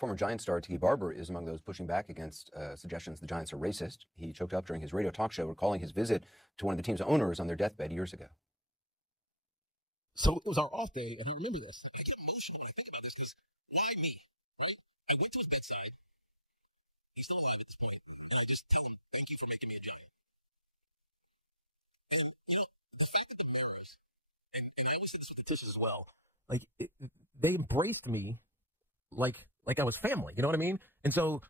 Former Giants star Tiki Barber is among those pushing back against suggestions the Giants are racist. He choked up during his radio talk show, recalling his visit to one of the team's owners on their deathbed years ago. So it was our off day, and I remember this. I get emotional when I think about this because why me, right? I went to his bedside. He's still alive at this point, and I just tell him, thank you for making me a Giant. And, the fact that the mirrors, and I always say this with the Tishes as well, they embraced me like I was family, you know what I mean? And so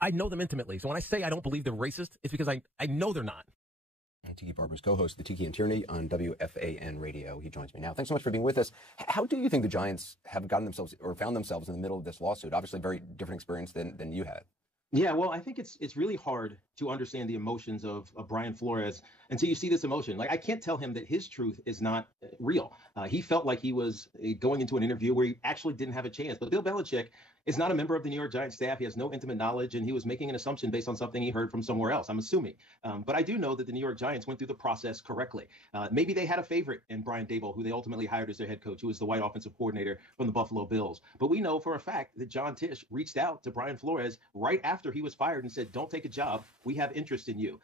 I know them intimately. So when I say I don't believe they're racist, it's because I know they're not. And Tiki Barber's co-host, the Tiki and Tierney on WFAN radio. He joins me now. Thanks so much for being with us. How do you think the Giants have gotten themselves or found themselves in the middle of this lawsuit? Obviously, a very different experience than you had. Yeah, well, I think it's really hard to understand the emotions of Brian Flores until you see this emotion. Like, I can't tell him that his truth is not real. He felt like he was going into an interview where he actually didn't have a chance. But Bill Belichick is not a member of the New York Giants staff. He has no intimate knowledge, and he was making an assumption based on something he heard from somewhere else, I'm assuming. But I do know that the New York Giants went through the process correctly. Maybe they had a favorite in Brian Daboll, who they ultimately hired as their head coach, who was the white offensive coordinator from the Buffalo Bills. But we know for a fact that John Tisch reached out to Brian Flores right after he was fired and said, don't take a job. We have interest in you.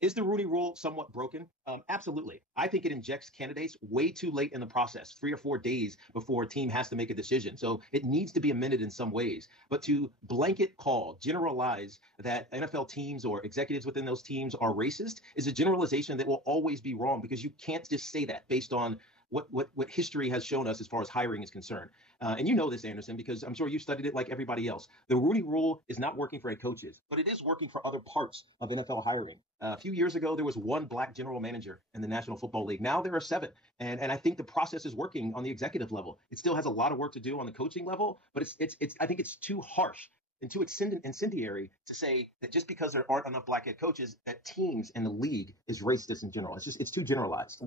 Is the Rooney Rule somewhat broken? Absolutely. I think it injects candidates way too late in the process, 3 or 4 days before a team has to make a decision. So it needs to be amended in some ways. But to blanket call, generalize that NFL teams or executives within those teams are racist is a generalization that will always be wrong, because you can't just say that based on what history has shown us as far as hiring is concerned. And you know this, Anderson, because I'm sure you studied it like everybody else. The Rooney Rule is not working for head coaches, but it is working for other parts of NFL hiring. A few years ago, there was 1 black general manager in the National Football League. Now there are 7. And I think the process is working on the executive level. It still has a lot of work to do on the coaching level, but I think it's too harsh and too incendiary to say that just because there aren't enough black head coaches, that teams in the league is racist in general. It's too generalized.